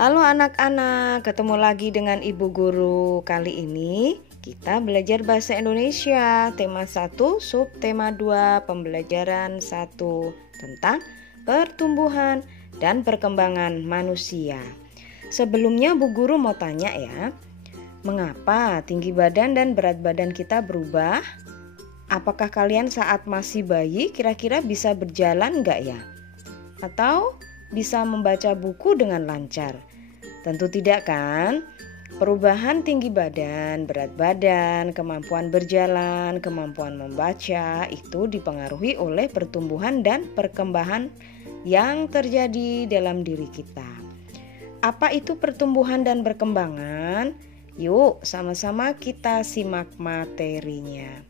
Halo anak-anak, ketemu lagi dengan Ibu Guru. Kali ini kita belajar bahasa Indonesia. Tema 1, subtema 2, pembelajaran 1 tentang pertumbuhan dan perkembangan manusia. Sebelumnya Bu Guru mau tanya ya, mengapa tinggi badan dan berat badan kita berubah? Apakah kalian saat masih bayi kira-kira bisa berjalan enggak ya? Atau bisa membaca buku dengan lancar? Tentu tidak kan? Perubahan tinggi badan, berat badan, kemampuan berjalan, kemampuan membaca itu dipengaruhi oleh pertumbuhan dan perkembangan yang terjadi dalam diri kita. Apa itu pertumbuhan dan perkembangan? Yuk sama-sama kita simak materinya.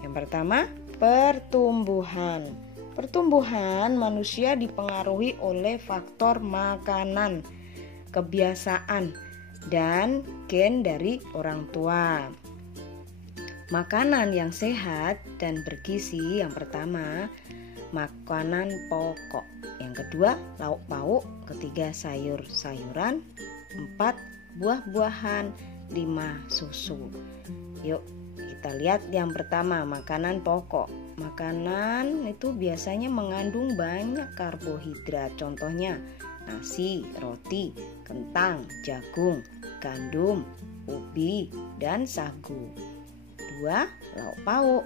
Yang pertama, pertumbuhan. Pertumbuhan manusia dipengaruhi oleh faktor makanan, kebiasaan, dan gen dari orang tua. Makanan yang sehat dan bergizi yang pertama, makanan pokok. Yang kedua, lauk pauk. Ketiga, sayur-sayuran. 4, buah-buahan. 5, susu. Yuk kita lihat yang pertama, makanan pokok. Makanan itu biasanya mengandung banyak karbohidrat. Contohnya nasi, roti, kentang, jagung, gandum, ubi, dan sagu. 2, lauk pauk.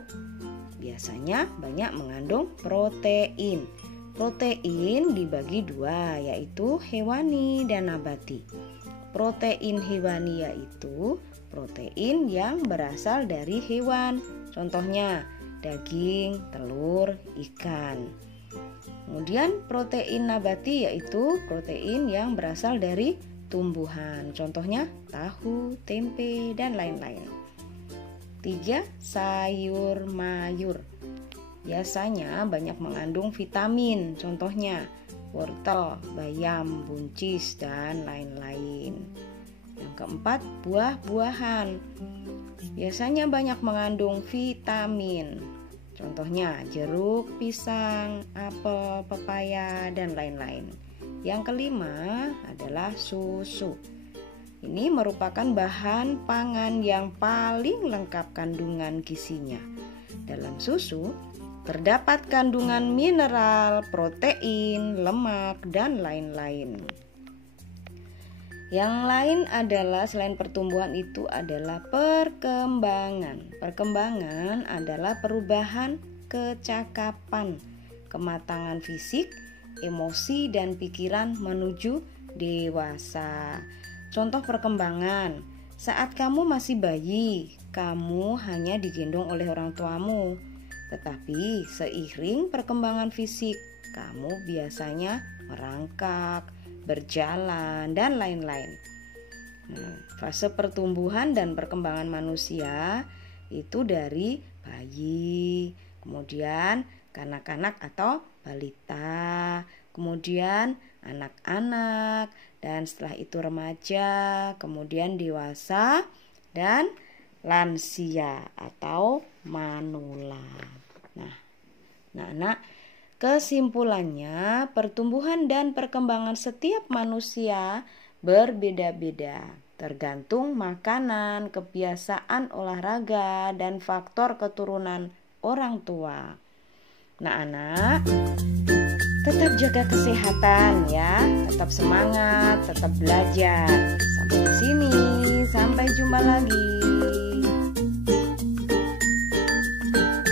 Biasanya banyak mengandung protein. Protein dibagi 2, yaitu hewani dan nabati. Protein hewani yaitu protein yang berasal dari hewan. Contohnya daging, telur, ikan. Kemudian protein nabati yaitu protein yang berasal dari tumbuhan. Contohnya tahu, tempe, dan lain-lain. 3, sayur mayur. Biasanya banyak mengandung vitamin. Contohnya wortel, bayam, buncis, dan lain-lain. Yang keempat, buah-buahan. Biasanya banyak mengandung vitamin. Contohnya jeruk, pisang, apel, pepaya, dan lain-lain. Yang kelima adalah susu. Ini merupakan bahan pangan yang paling lengkap kandungan gizinya. Dalam susu terdapat kandungan mineral, protein, lemak, dan lain-lain. Yang lain adalah selain pertumbuhan itu adalah perkembangan. Perkembangan adalah perubahan kecakapan, kematangan fisik, emosi, dan pikiran menuju dewasa. Contoh perkembangan, saat kamu masih bayi, kamu hanya digendong oleh orang tuamu. Tetapi seiring perkembangan fisik, kamu biasanya merangkak, berjalan, dan lain-lain. Fase pertumbuhan dan perkembangan manusia itu dari bayi, kemudian kanak-kanak atau balita, kemudian anak-anak, dan setelah itu remaja, kemudian dewasa, dan lansia atau manula. Nah, kesimpulannya, pertumbuhan dan perkembangan setiap manusia berbeda-beda, tergantung makanan, kebiasaan olahraga, dan faktor keturunan orang tua. Nah, anak, tetap jaga kesehatan ya, tetap semangat, tetap belajar. Sampai di sini, sampai jumpa lagi.